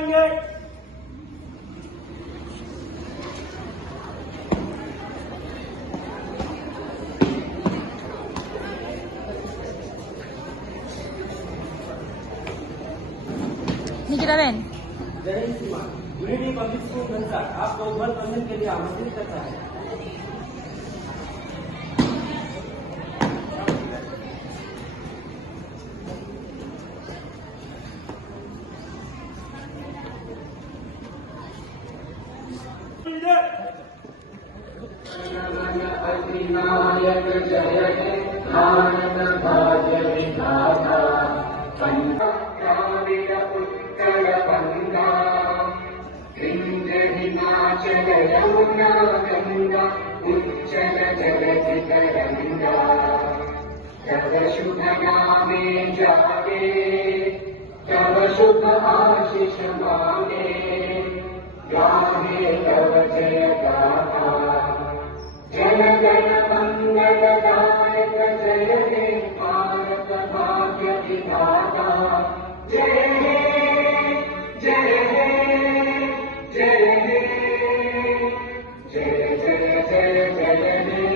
करेंगे। निकिताबेन, जय हिंद सीमा। Unity public school नलसा आपको उज्ज्वल पंचम के लिए आमंत्रित करता है। अधिनायक जय हे भारत भाग्य विधाता द्राविड उत्कल गंगा विंध्य हिमाचल यमुना गंगा उच्चल जलधि तरंगा तव शुभ नामे जागे तव शुभ आशीष मांगे गाहे तव जय गाथा जन गण मंगलदायक जय हे भारत भाग्य विधाता जय हे जय हे जय हे जय जय जय जय हे।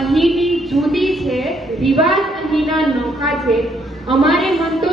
અહીંની જુદી છે, રિવાજ અહીંના નોખા છે. અમારે મન તો